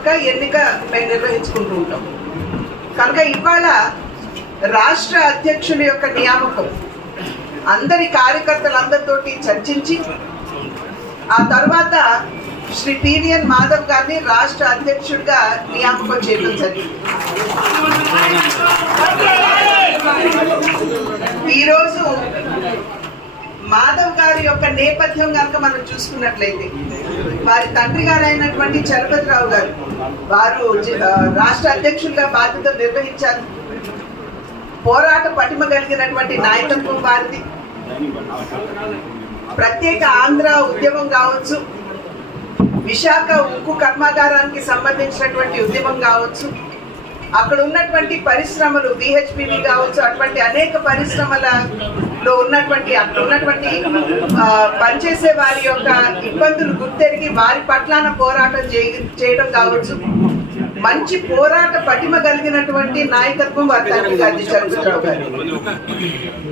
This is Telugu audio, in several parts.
యొక్క ఎన్నిక మేము నిర్వహించుకుంటూ ఉంటాం. కనుక ఇవాళ రాష్ట్ర అధ్యక్షుల యొక్క నియామకం అందరి కార్యకర్తలందరితోటి చర్చించి ఆ తర్వాత శ్రీ పివిఎన్ మాధవ్ గారిని రాష్ట్ర అధ్యక్షుడిగా నియామకం చేయడం జరిగింది. ఈరోజు మాధవ్ గారి యొక్క నేపథ్యం కనుక మనం చూసుకున్నట్లయితే వారి తండ్రి గారు అయినటువంటి చలపతిరావు గారు వారు రాష్ట్ర అధ్యక్షులుగా బాధ్యతలు నిర్వహించారు. పోరాట పటిమ కలిగినటువంటి నాయకత్వం వారిది. ప్రత్యేక ఆంధ్ర ఉద్యమం కావచ్చు, విశాఖ ఉక్కు కర్మాగారానికి సంబంధించినటువంటి ఉద్యమం కావచ్చు, అక్కడ ఉన్నటువంటి పరిశ్రమలు BHPV కావచ్చు, అటువంటి అనేక పరిశ్రమలలో ఉన్నటువంటి అక్కడ ఉన్నటువంటి పనిచేసే వారి యొక్క ఇబ్బందులు గుర్తెరిగి వారి పట్లాన పోరాటం చేయడం కావచ్చు. మంచి పోరాట పటిమ కలిగినటువంటి నాయకత్వం వారి తండ్రి గారి చలపతిరావు గారు.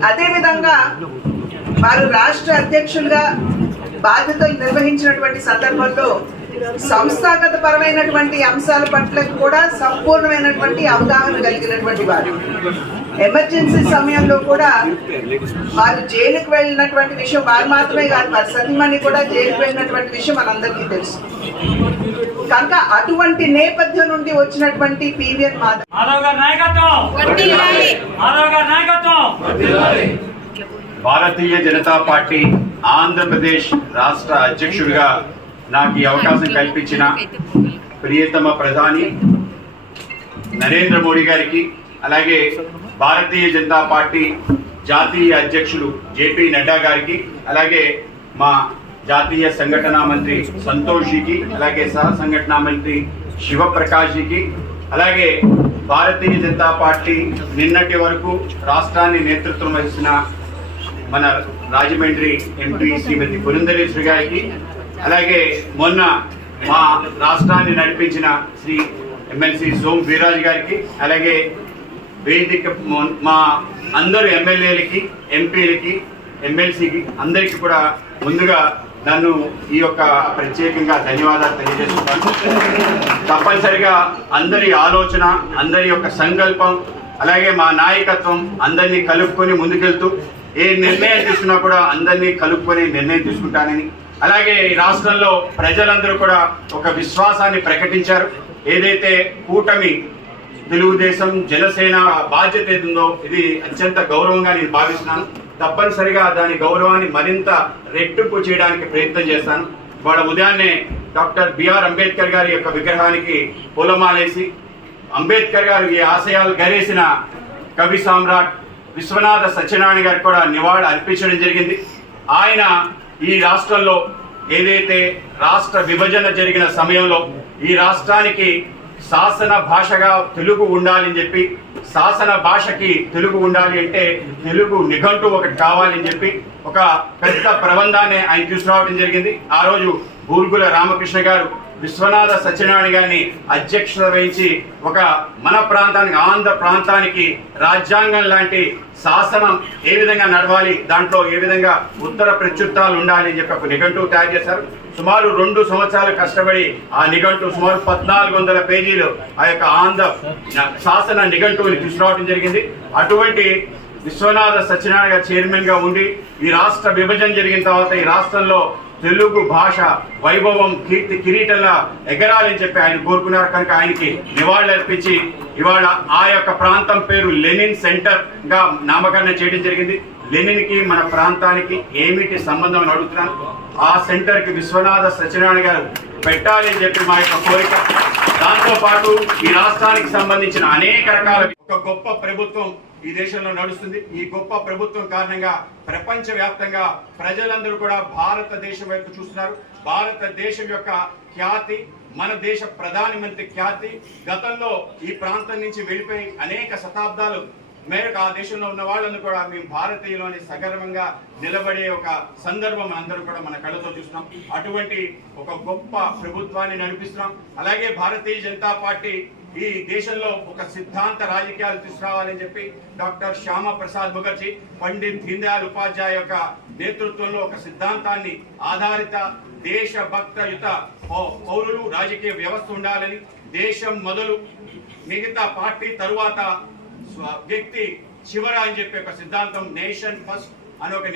అదేవిధంగా వారు రాష్ట్ర అధ్యక్షులుగా బాధ్యతలు నిర్వహించినటువంటి సందర్భంలో సంస్థాగత పరమైనటువంటి అంశాల పట్ల కూడా సంపూర్ణమైనటువంటి అవగాహన కలిగినటువంటి వారు. ఎమర్జెన్సీ సమయంలో కూడా వారు జైలుకు వెళ్ళినటువంటి విషయం వారు మాత్రమే కాదు, వారి సతీమణి కూడా జైలుకు వెళ్ళినటువంటి విషయం మనందరికీ తెలుసు. కనుక అటువంటి నేపథ్యం నుండి వచ్చినటువంటి పివిఎన్ మాధవ్ భారతీయ జనతా పార్టీ ఆంధ్రప్రదేశ్ రాష్ట్ర అధ్యక్షుడిగా నాకు ఈ అవకాశం కల్పించిన ప్రియతమ ప్రధాని నరేంద్ర మోడీ గారికి, అలాగే భారతీయ జనతా పార్టీ జాతీయ అధ్యక్షులు JP నడ్డా గారికి, అలాగే మా జాతీయ సంఘటనా మంత్రి సంతోష్జీకి, అలాగే సహ సంఘటనా మంత్రి శివప్రకాష్జీకి, అలాగే భారతీయ జనతా పార్టీ నిన్నటి వరకు రాష్ట్రాన్ని నేతృత్వం వహించిన మన రాజమండ్రి MP శ్రీమతి పురంధరేశ్వరి గారికి, అలాగే మొన్న మా రాష్ట్రాన్ని నడిపించిన శ్రీ MLC సోమ్ వీర్రాజు గారికి, అలాగే వేదిక మా అందరు ఎమ్మెల్యేలకి, ఎంపీలకి, MLCకి అందరికీ కూడా ముందుగా నన్ను ఈ యొక్క ప్రత్యేకంగా ధన్యవాదాలు తెలియజేస్తున్నాను. తప్పనిసరిగా అందరి ఆలోచన, అందరి యొక్క సంకల్పం, అలాగే మా నాయకత్వం అందరినీ కలుపుకొని ముందుకెళ్తూ ఏ నిర్ణయం తీసుకున్నా కూడా అందరినీ కలుపుకొని నిర్ణయం తీసుకుంటానని, అలాగే ఈ రాష్ట్రంలో ప్రజలందరూ కూడా ఒక విశ్వాసాన్ని ప్రకటించారు. ఏదైతే కూటమి తెలుగుదేశం జనసేన బాధ్యత ఏదో ఇది అత్యంత గౌరవంగా నేను భావిస్తున్నాను. తప్పనిసరిగా దాని గౌరవాన్ని మరింత రెట్టింపు చేయడానికి ప్రయత్నం చేస్తాను. వాళ్ళ ఉదయాన్నే డాక్టర్ BR అంబేద్కర్ గారి యొక్క విగ్రహానికి పూలమాలేసి అంబేద్కర్ గారు ఈ ఆశయాలు గరేసిన కవి సామ్రాట్ విశ్వనాథ సత్యనారాయణ గారికి కూడా నివాళి అర్పించడం జరిగింది. ఆయన ఈ రాష్ట్రంలో ఏదైతే రాష్ట్ర విభజన జరిగిన సమయంలో ఈ రాష్ట్రానికి శాసన భాషగా తెలుగు ఉండాలని చెప్పి, శాసన భాషకి తెలుగు ఉండాలి అంటే తెలుగు నిఘంటు ఒకటి కావాలని చెప్పి ఒక పెద్ద ప్రబంధాన్ని ఆయన తీసుకురావడం జరిగింది. ఆ రోజు బూర్గుల రామకృష్ణ గారు విశ్వనాథ సత్యనారాయణ గారిని అధ్యక్షత వహించి ఒక మన ప్రాంతానికి, ఆంధ్ర ప్రాంతానికి రాజ్యాంగం లాంటి శాసనం ఏ విధంగా నడవాలి, దాంట్లో ఏ విధంగా ఉత్తర ప్రత్యుత్తరాలు ఉండాలి అని చెప్పి ఒక నిఘంటువు తయారు చేశారు. సుమారు 2 సంవత్సరాలు కష్టపడి ఆ నిఘంటువు సుమారు 1400 పేజీలు ఆ యొక్క ఆంధ్ర శాసన నిఘంటువుని తీసుకురావడం జరిగింది. అటువంటి విశ్వనాథ సత్యనారాయణ గారు చైర్మన్ గా ఉండి ఈ రాష్ట్ర విభజన జరిగిన తర్వాత ఈ రాష్ట్రంలో తెలుగు భాష వైభవం కీర్తి కిరీటంలా ఎగరాలని చెప్పి ఆయన కోరుకున్నారు. కనుక ఆయనకి నివాళులు అర్పించి ఇవాళ ఆ యొక్క ప్రాంతం పేరు లెనిన్ సెంటర్ గా నామకరణం చేయడం జరిగింది. లెనిన్ కి మన ప్రాంతానికి ఏమిటి సంబంధం అని అడుగుతున్నాను. ఆ సెంటర్ కి విశ్వనాథ సత్యనారాయణ గారు పెట్టాలి అని చెప్పి మా యొక్క కోరిక. దాంతో పాటు ఈ రాష్ట్రానికి సంబంధించిన అనేక రకాల ఒక గొప్ప ప్రభుత్వం ఈ దేశంలో నడుస్తుంది. ఈ గొప్ప ప్రభుత్వం కారణంగా ప్రపంచ వ్యాప్తంగా ప్రజలందరూ కూడా భారతదేశం వైపు చూస్తున్నారు. భారతదేశం యొక్క ఖ్యాతి, మన దేశ ప్రధానమంత్రి ఖ్యాతి గతంలో ఈ ప్రాంతం నుంచి వెళ్ళిపోయి అనేక శతాబ్దాలు మేరకు ఆ దేశంలో ఉన్న వాళ్ళని కూడా మేము భారతీయులని సగర్వంగా నిలబడే ఒక సందర్భం అందరూ కూడా మన కళ్ళతో చూస్తున్నాం. అటువంటి ఒక గొప్ప ప్రభుత్వాన్ని నడిపిస్తున్నాం. అలాగే భారతీయ జనతా పార్టీ ఈ దేశంలో ఒక సిద్ధాంత రాజకీయాలు తీసుకురావాలని చెప్పి డాక్టర్ శ్యామా ప్రసాద్ ముఖర్జీ, పండిత్ దీన్ దయాళ్ ఉపాధ్యాయ యొక్క నేతృత్వంలో ఒక సిద్ధాంతాన్ని ఆధారిత దేశభక్తయుత పౌరులు రాజకీయ వ్యవస్థ ఉండాలని, దేశం మొదలు మిగతా పార్టీ తరువాత వ్యక్తి చివర అని చెప్పే ఒక సిద్ధాంతం, నేషన్ ఫస్ట్ అనే ఒక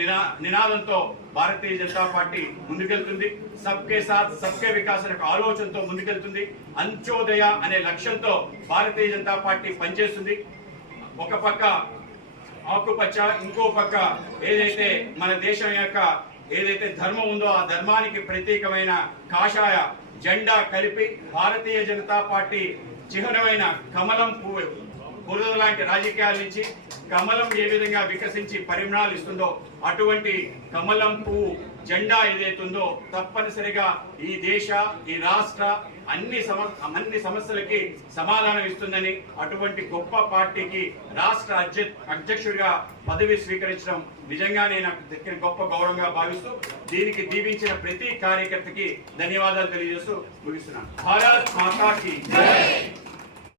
నినాదంతో భారతీయ జనతా పార్టీ ముందుకెళ్తుంది. సబ్కే సాత్ సబ్కే వికాస్ అనే ఒక ఆలోచనతో ముందుకెళ్తుంది. అంత్యోదయ అనే లక్ష్యంతో భారతీయ జనతా పార్టీ పనిచేస్తుంది. ఒక పక్క ఆకుపచ్చ, ఇంకో పక్క ఏదైతే మన దేశం యొక్క ఏదైతే ధర్మం ఉందో ఆ ధర్మానికి ప్రతీకమైన కాషాయ జెండా కలిపి భారతీయ జనతా పార్టీ చిహ్నమైన కమలం పువ్వు బురద లాంటి రాజకీయాల నుంచి కమలం ఏ విధంగా వికసించి పరిమాణాలు ఇస్తుందో అటువంటి కమలం పువ్వు జెండా ఏదైతుందో తప్పనిసరిగా ఈ దేశ, ఈ రాష్ట్ర అన్ని సమస్యలకి సమాధానం ఇస్తుందని, అటువంటి గొప్ప పార్టీకి రాష్ట్ర అధ్యక్షుడిగా పదవి స్వీకరించడం నిజంగానే నాకు దక్కిన గొప్ప గౌరవంగా భావిస్తూ దీనికి దీవించిన ప్రతి కార్యకర్తకి ధన్యవాదాలు తెలియజేస్తూ ముగిస్తున్నాను. భారత్ మాతా కీ జై.